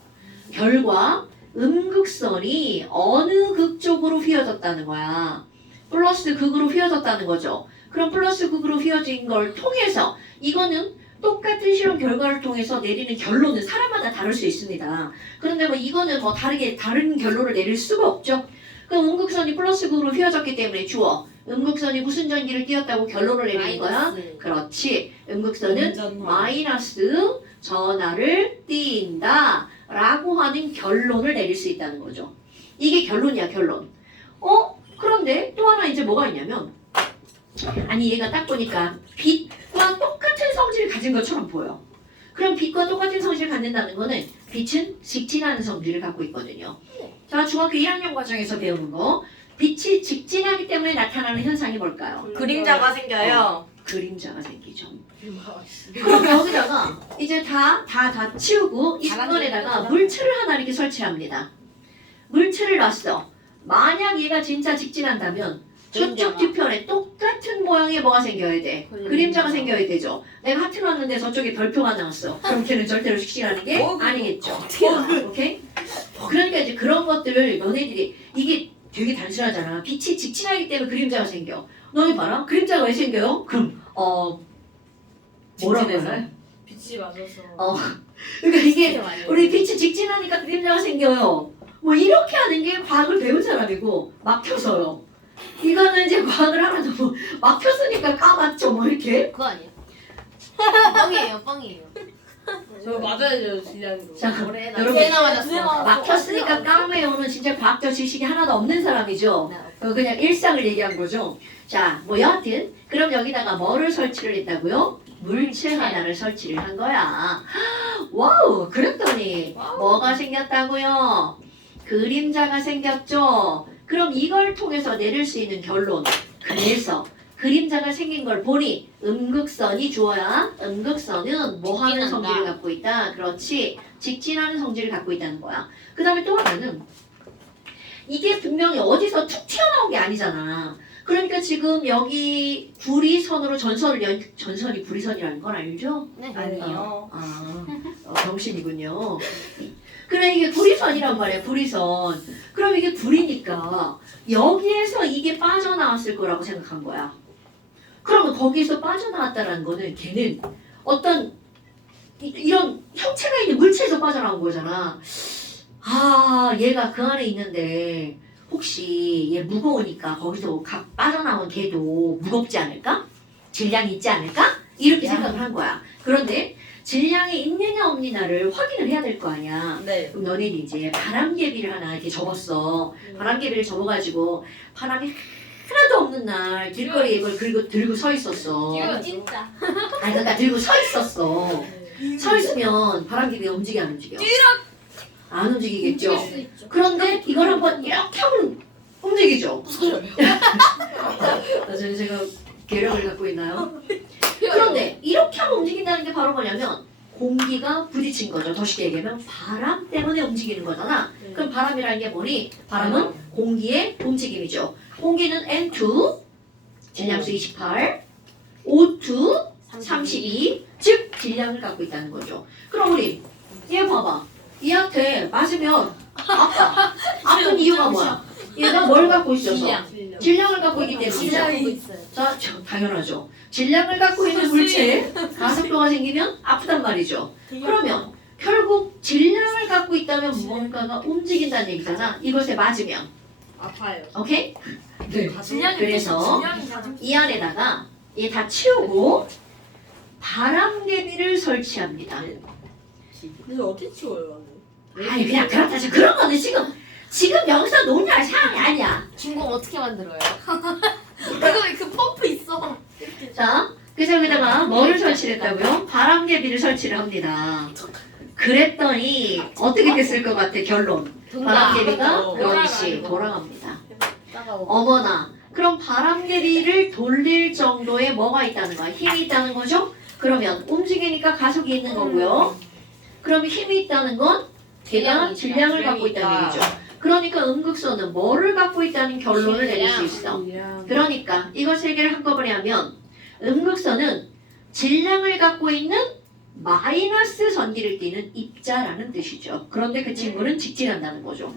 음극선이 어느 극 쪽으로 휘어졌다는 거야. 플러스 극으로 휘어졌다는 거죠. 그럼 플러스 극으로 휘어진 걸 통해서 이거는 똑같은 실험 결과를 통해서 내리는 결론은 사람마다 다를 수 있습니다. 그런데 뭐 이거는 뭐 다른 결론을 내릴 수가 없죠. 그럼 음극선이 플러스 극으로 휘어졌기 때문에 주어. 음극선이 무슨 전기를 띄었다고 결론을 내리는 거야? 그렇지. 음극선은 마이너스 전하를 띈다 라고 하는 결론을 내릴 수 있다는 거죠. 이게 결론이야, 결론. 그런데 또 하나 이제 뭐가 있냐면, 아니 얘가 딱 보니까 빛과 똑같은 성질을 가진 것처럼 보여. 그럼 빛과 똑같은 성질을 갖는다는 거는 빛은 직진하는 성질을 갖고 있거든요. 자, 중학교 1학년 과정에서 배우는 거. 빛이 직진하기 때문에 나타나는 현상이 뭘까요? 그림자가 생겨요. 그림자가 생기죠. 그럼 여기다가 이제 다 치우고 이 중간에다가 물체를 하나 이렇게 설치합니다. 물체를 놨어. 만약 얘가 진짜 직진한다면 저쪽 뒤편에 똑같은 모양의 뭐가 생겨야 돼? 그림자가 생겨야 되죠. 내가 하트 놨는데 저쪽에 별표가 나왔어. 그럼 걔는 절대로 직진하는 게 아니겠죠. 오케이? 그러니까 이제 그런 것들을 너네들이 이게 되게 단순하잖아. 빛이 직진하기 때문에 그림자가 생겨. 너희 봐라. 그림자가 왜 생겨요? 그럼 뭐라고 해요? 빛이 맞아서. 그러니까 이게 우리 빛이 직진하니까 그림자가 생겨요. 뭐 이렇게 하는 게 과학을 배운 사람이고 막혀서요. 이거는 이제 과학을 하나도 뭐 막혔으니까 까맣죠 뭐 이렇게. 그거 아니에요? 뻥이에요, 뻥이에요. 저 맞아야죠 질량으로. 자, 올해 여러분, 두해나 맞았어. 막혔으니까 까매오는 진짜 과학적 지식이 하나도 없는 사람이죠. 그냥 일상을 얘기한 거죠. 자, 뭐 여하튼 그럼 여기다가 뭐를 설치를 했다고요? 물체 하나를 설치를 한 거야. 와우, 그랬더니 뭐가 생겼다고요? 그림자가 생겼죠. 그럼 이걸 통해서 내릴 수 있는 결론. 그래서 그림자가 생긴 걸 보니 음극선이 주어야 음극선은 뭐 하는 직진한다. 성질을 갖고 있다. 그렇지. 직진하는 성질을 갖고 있다는 거야. 그 다음에 또 하나는 이게 분명히 어디서 툭 튀어나온 게 아니잖아. 그러니까 지금 여기 구리선으로 전선이 구리선이라는 건 알죠? 네. 아니요. 병신이군요. 그래 이게 구리선이란 말이야. 구리선. 그럼 이게 구리니까 여기에서 이게 빠져나왔을 거라고 생각한 거야. 그러면 거기서 빠져나왔다는 거는 걔는 어떤 이런 형체가 있는 물체에서 빠져나온 거잖아. 아, 얘가 그 안에 있는데 혹시 얘 무거우니까 거기서 각 빠져나온 걔도 무겁지 않을까? 질량이 있지 않을까? 이렇게 생각을 한 거야. 그런데 질량이 있느냐 없느냐를 확인을 해야 될 거 아니야. 네. 그럼 너네는 이제 바람개비를 하나 이렇게 접었어. 바람개비를 접어가지고 바람이 하나도 없는 날 길거리에 이걸 들고 서 있었어. 이거 진짜. 아니 그러니까 들고 서 있었어. 서 있으면 바람개비가 움직여 안 움직여? 안 움직이겠죠. 수 있죠. 그런데 이걸 한번 이렇게 하면 움직이죠. 나중에 제가 계력을 갖고 있나요? 그런데 이렇게 하면 움직인다는 게 바로 뭐냐면 공기가 부딪힌 거죠. 더 쉽게 얘기하면 바람 때문에 움직이는 거잖아. 그럼 바람이라는 게 뭐니? 바람은 공기의 움직임이죠. 공기는 N2, 질량수 28, O2, 32, 즉 질량을 갖고 있다는 거죠. 그럼 우리 얘 봐봐. 얘한테 맞으면 아파. 아픈 이유가 뭐야? 얘가 뭘 갖고 있어서? 질량. 질량을 갖고 있기 때문이죠. 질량이 있어요. 자, 당연하죠. 질량을 갖고 있는 물체에 가속도가 생기면 아프단 말이죠. 그러면 결국 질량을 갖고 있다면 무언가가 움직인다는 얘기잖아. 이것에 맞으면. 아파요. 오케이? 네. 질량이 그래서 질량이 가장 이 안에다가 얘 다 치우고 바람개비를 설치합니다. 근데 어떻게 치워요? 아니 그냥 그렇다. 그런 거는 지금 여기서 논의할 사항이 아니야. 중공 어떻게 만들어요? 그 펌프 있어. 자, 그래서 여기다가 뭐를 설치했다고요? 바람개비를 설치를 합니다. 그랬더니 어떻게 됐을 것 같아? 결론. 바람개비가 그렇지 돌아갑니다. 따가워. 어머나. 그럼 바람개비를 돌릴 정도의 뭐가 있다는 거야? 힘이 있다는 거죠? 그러면 움직이니까 가속이 있는 거고요. 그러면 힘이 있다는 건 걔가 질량을 갖고 있다는 얘기죠. 그러니까 음극선은 뭐를 갖고 있다는 결론을 내릴 수 있어. 그러니까 이걸 세 개를 한꺼번에 하면 음극선은 질량을 갖고 있는 마이너스 전기를 띠는 입자라는 뜻이죠. 그런데 그 친구는 직진한다는 거죠.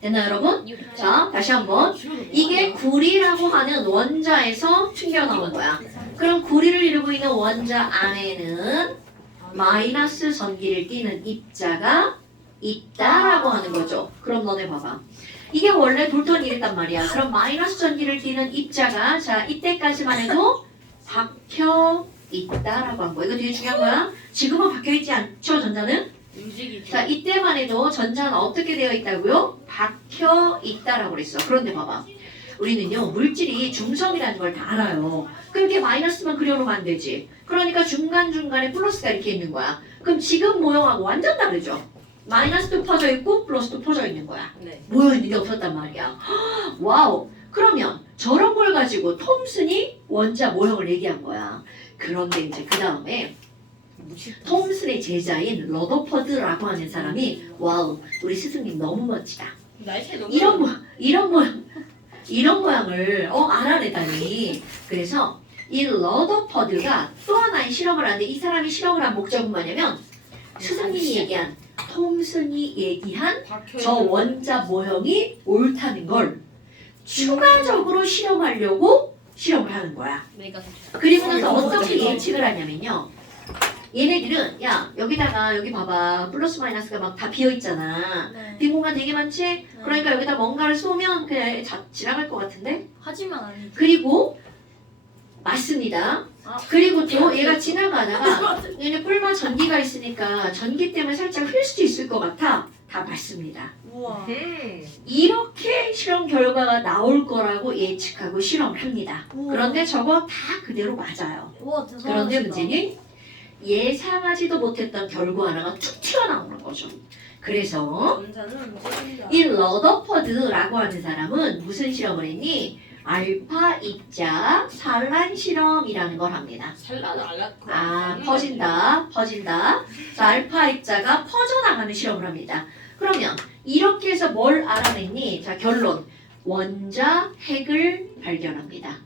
됐나요 여러분? 자 다시 한번 이게 구리라고 하는 원자에서 튕겨나온 거야. 그럼 고리를 이루고 있는 원자 안에는 마이너스 전기를 띠는 입자가 있다라고 하는 거죠. 그럼 너네 봐봐. 이게 원래 돌던 일이란 말이야. 그럼 마이너스 전기를 띠는 입자가 자 이때까지만 해도 박혀 있다라고 한 거야. 이거 되게 중요한 거야. 지금은 박혀 있지 않죠, 전자는? 움직이죠. 자 이때만 해도 전자는 어떻게 되어 있다고요? 박혀 있다라고 그랬어. 그런데 봐봐. 우리는요 물질이 중성이라는 걸 다 알아요. 그렇게 마이너스만 그려놓으면 안 되지. 그러니까 중간중간에 플러스가 이렇게 있는 거야. 그럼 지금 모형하고 완전 다르죠. 마이너스도 퍼져 있고 플러스도 퍼져 있는 거야. 네. 모여 있는 게 없었단 말이야. 와우. 그러면 저런 걸 가지고 톰슨이 원자 모형을 얘기한 거야. 그런데 이제 그 다음에 톰슨의 제자인 러더퍼드라고 하는 사람이 와우 우리 스승님 너무 멋지다. 나이 차이 너무 이런 모양을 알아내다니. 그래서 이 러더퍼드가 또 하나의 실험을 하는데 이 사람이 실험을 한 목적은 뭐냐면 스승님이 얘기한 톰슨이 얘기한 저 원자 모형이 옳다는 걸 추가적으로 실험하려고 실험을 하는 거야. 내가 그리고 나서 어떻게 예측을 하냐면요. 얘네들은 야 여기다가 여기 봐봐 플러스 마이너스가 막 다 비어 있잖아. 네. 빈 공간 되게 많지? 그러니까 여기다 뭔가를 쏘면 그냥 지나갈 것 같은데? 하지만 아니. 그리고 맞습니다. 그리고 또 얘가 지나가다가 얘네 뿔만 전기가 있으니까 전기 때문에 살짝 흘 수도 있을 것 같아. 다 맞습니다. 우와. 이렇게 실험 결과가 나올 거라고 예측하고 실험을 합니다. 그런데 저거 다 그대로 맞아요. 우와 대단하시다. 그런데 문제는 예상하지도 못했던 결과 하나가 툭 튀어나오는 거죠. 그래서 전자는 움직인다. 이 러더퍼드라고 하는 사람은 무슨 실험을 했니? 알파 입자 산란 실험이라는 걸 합니다. 셀라도 알라코. 퍼진다. 자, 알파 입자가 퍼져나가는 실험을 합니다. 그러면 이렇게 해서 뭘 알아냈니? 자, 결론. 원자 핵을 발견합니다.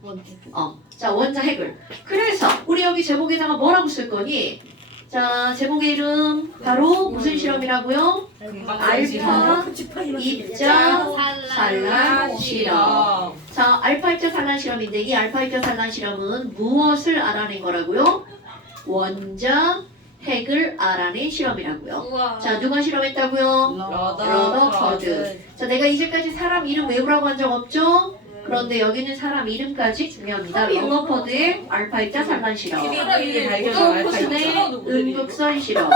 자, 원자 핵을. 그래서 우리 여기 제목에다가 뭐라고 쓸 거니? 자, 제목의 이름 바로 무슨 실험이라고요? 알파 입자 산란 실험. 자, 알파 입자 산란 실험인데 이 알파 입자 산란 실험은 무엇을 알아낸 거라고요? 원자 핵을 알아낸 실험이라고요. 우와. 자, 누가 실험했다고요? 러더퍼드. 자, 내가 이제까지 사람 이름 외우라고 한 적 없죠? 그런데 여기는 사람 이름까지 중요합니다. 러더퍼드의 알파 입자 산란 실험. 톰슨의 음극선 실험.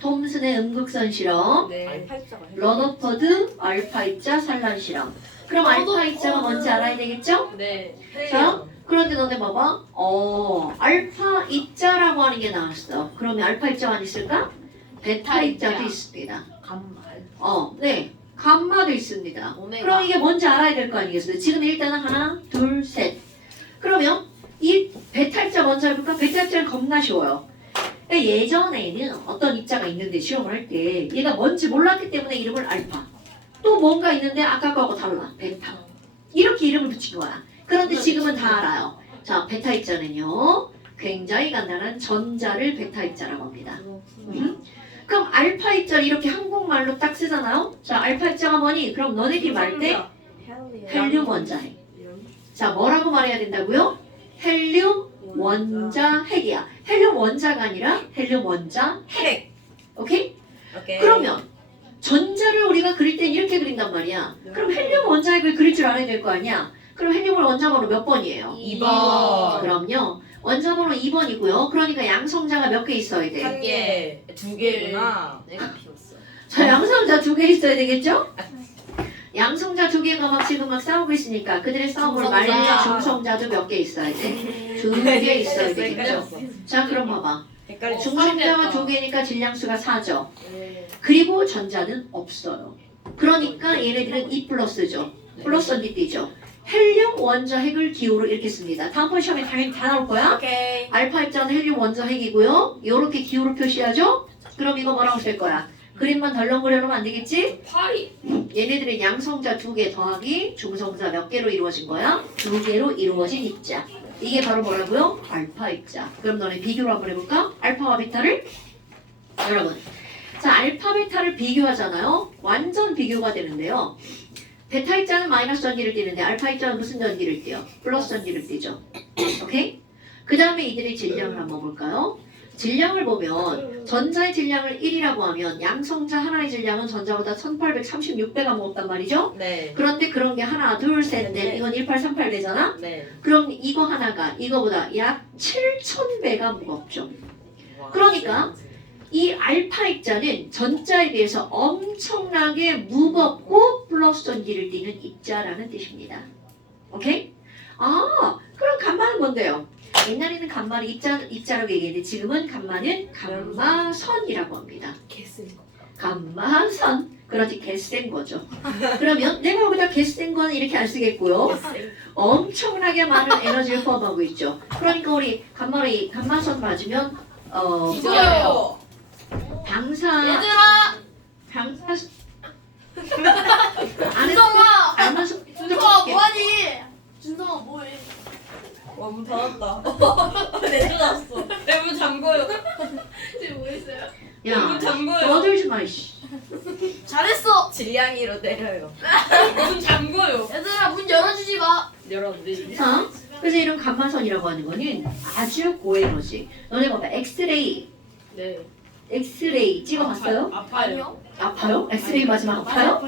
톰슨의 음극선 실험. 네. 러더퍼드 알파 입자 산란 실험. 그럼 알파 입자가 뭔지 알아야 되겠죠? 네. 자, 그런데 너네 봐봐. 알파 입자라고 하는 게 나왔어. 그러면 알파 입자가 안 있을까? 베타 입자도 있습니다. 네. 감마도 있습니다. 오메가. 그럼 이게 뭔지 알아야 될 거 아니겠어요? 지금 일단은 하나, 둘, 셋. 그러면 이 베타 입자 먼저 해볼까? 베타 입자는 겁나 쉬워요. 그러니까 예전에는 어떤 입자가 있는데 시험을 할 때 얘가 뭔지 몰랐기 때문에 이름을 알파. 또 뭔가 있는데 아까 거하고 달라. 베타. 이렇게 이름을 붙인 거야. 그런데 지금은 다 알아요. 자, 베타 입자는요. 굉장히 간단한 전자를 베타 입자라고 합니다. 그럼 알파 입자를 이렇게 한국말로 딱 쓰잖아요. 자, 알파 입자가 뭐니? 그럼 너네들이 말할 때 헬륨 원자핵. 자, 뭐라고 말해야 된다고요? 헬륨 원자핵이야. 헬륨 원자가 아니라 헬륨 원자핵. 오케이? 그러면 전자를 우리가 그릴 땐 이렇게 그린단 말이야. 그럼 헬륨 원자핵을 그릴 줄 알아야 될 거 아니야. 그럼 헬륨을 원자번호 몇 번이에요? 2번. 그럼요. 원자번호 2번이고요. 그러니까 양성자가 몇 개 있어야 돼? 한 개, 두 개구나. 내가 비웠어. 자, 양성자 2개 있어야 되겠죠? 양성자 2개가 막 지금 막 싸우고 있으니까 그들의 싸움을 중성자. 말리는 중성자도 몇 개 있어야 돼? 2개 있어야 되겠죠? 자, 그럼 봐봐. 헷갈리. 중성자가 2개니까 질량수가 4죠. 그리고 전자는 없어요. 그러니까 얘네들은 E 플러스죠. 플러스 언니 띄죠. 헬륨 원자핵을 기호로 이렇게 씁니다. 다음번 시험에 당연히 다 나올 거야. 오케이. 알파 입자는 헬륨 원자핵이고요. 이렇게 기호로 표시하죠. 그럼 이거 뭐라고 쓸 거야? 그림만 덜렁거려놓으면 안 되겠지? 파리. 얘네들은 양성자 2개 더하기 중성자 몇 개로 이루어진 거야? 2개로 이루어진 입자. 이게 바로 뭐라고요? 알파 입자. 그럼 너네 비교를 한번 해볼까? 알파와 베타를? 여러분, 자, 알파 베타를 비교하잖아요. 완전 비교가 되는데요. 베타 입자는 마이너스 전기를 띠는데 알파 입자는 무슨 전기를 띠요? 플러스 전기를 띠죠. 오케이? 그 다음에 이들의 질량을 한번 볼까요? 질량을 보면 전자의 질량을 1이라고 하면 양성자 하나의 질량은 전자보다 1836배가 무겁단 말이죠? 네. 그런데 그런 게 하나, 둘, 셋, 넷, 이건 1838배잖아? 네. 그럼 이거 하나가 이거보다 약 7000배가 무겁죠. 그러니까 이 알파 입자는 전자에 비해서 엄청나게 무겁고 플러스 전기를 띠는 입자라는 뜻입니다. 오케이? 아, 그럼 감마는 뭔데요? 옛날에는 감마를 입자라고 얘기했는데 지금은 감마는 감마선이라고 합니다. 감마선. 그렇지, 개센 거죠. 그러면 내가 여기다 개센 거는 이렇게 안 쓰겠고요. 엄청나게 많은 에너지를 포함하고 있죠. 그러니까 우리 감마선 맞으면 이거요. 방사 얘들아. 준성아. 알면서 준성아 뭐하니? 준성아 뭐해? 와, 문 닫았다. 내쫓았어. 내문 잠궈요. 지금 뭐 했어요? 야, 문 잠궈요. 떠들지 마. 이씨. 잘했어. 질량이로 때려요. 문 잠궈요. 얘들아 문 열어주지 마. 여러분들. 자, 그래서 이런 감마선이라고 하는 거는 아주 고에너지. 너네 봐봐, 엑스레이 네. 찍어봤어요? 아파요. 아파요? 엑스레이 맞으면 아파요?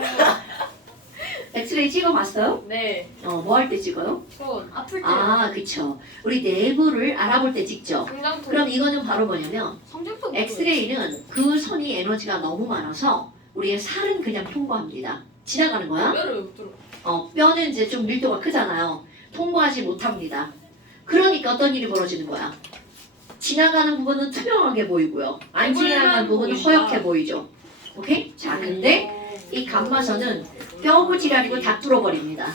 엑스레이 찍어봤어요? 네. 뭐 할 때 찍어요? 손. 아플 때. 아, 그쵸. 우리 내부를 알아볼 때 찍죠. 성장통. 그럼 이거는 바로 뭐냐면 성적표. 엑스레이는 그 선이 에너지가 너무 많아서 우리의 살은 그냥 통과합니다. 지나가는 거야. 뼈를 못 들어. 뼈는 이제 좀 밀도가 크잖아요. 통과하지 못합니다. 그러니까 어떤 일이 벌어지는 거야? 지나가는 부분은 투명하게 보이고요. 안 지나가는 부분은 허옇게 보이죠. 오케이? 자, 근데 이 감마선은 뼈부질아리고 다 뚫어버립니다.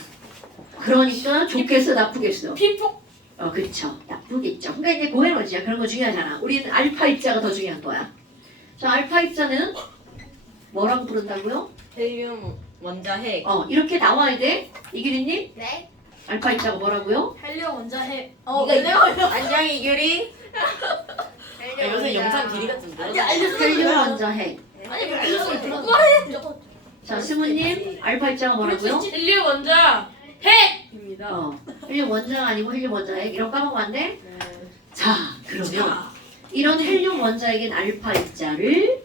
그러니까 좋겠어, 나쁘겠어? 피폭. 그쵸. 나쁘겠죠. 그러니까 이제 고에너지야. 그런 거 중요하잖아. 우리는 알파 입자가 더 중요한 거야. 자, 알파 입자는 뭐라고 부른다고요? 헬륨 원자핵. 이렇게 나와야 돼. 이기리님? 네. 알파 입자가 뭐라고요? 헬륨 원자핵. 안장이 유리. 요새 영상 길이 같은데. 아니 알려줘. 헬륨 원자핵. 아니 뭐 알려줘. 자, 스무님, 알파 입자가 뭐라고요? 헬륨 원자 핵입니다. 헬륨 원자가 아니고 헬륨 원자핵. 이런 거 까먹으면 안 돼? 자, 그러면 이런 헬륨 원자핵인 알파 입자를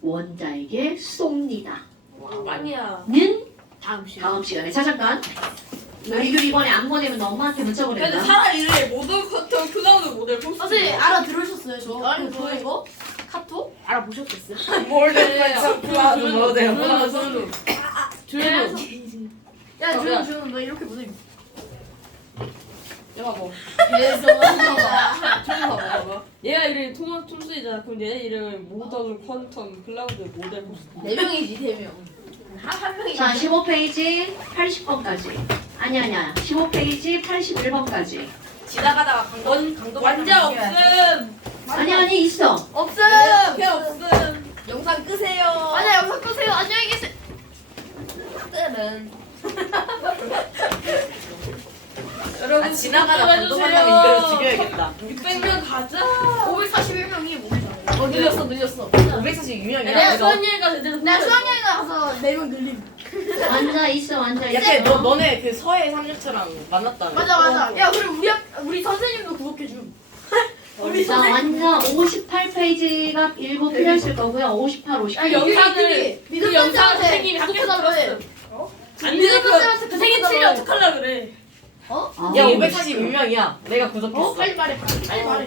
원자에게 쏩니다. 아니야. 는 다음 시간. 다음 시간에. 자, 잠깐. 우리 이번에 안 보내면 엄마한테 문자 보낸다. 차라리 모든 커튼 클라우드 모델 포스트. 선생님 알아들으셨어요 저? 아니 그거 이거? 카톡? 알아보셨겠어요? 클라우드 모델. 조용히 야 조용 너 이렇게 보내. 얘가 뭐? 죄송합니다. 봐봐. 얘가 이름이 토마스 톰슨이잖아. 그럼 얘 이름이 모던 퀀텀 클라우드 모델 포스트. 4명이지 3명. 한 명이. 자, 15페이지 80번까지. 아니야. 15페이지 81번까지. 지나가다가 강도 완자 없음. 아니, 있어. 없음. 걔 없음. 영상 끄세요. 아니야 영상 끄세요. 안녕히 계세요. 여러분 지나가다 강도만 하면 이대로 죽여야겠다. 600명 가자. 541명이 몸이잖아. 늘렸어. 546명이야. 내가 수학여행가 제대로. 내가 수학여행 가서 4명 늘림. 앉아 있어. 약간 너네 그 서해 삼육처랑 만났다며. 맞아. 야 그럼 우리 선생님도 구독해줌. 자, 완전 58페이지가 일부 필요했을 거고요. 58, 59. 영상을 믿음 영상 선생님한테 선생님이 구독해달라 해. 안 믿음 되는 선생님한테 거 생일 치면 어떡하려 그래. 야 546명이야. 내가 구독했어. 빨리 말해.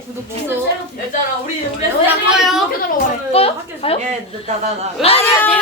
구독했어. 여자라 우리 안 가요. 구독해달라고 말해. 예, 나. 아니야 내가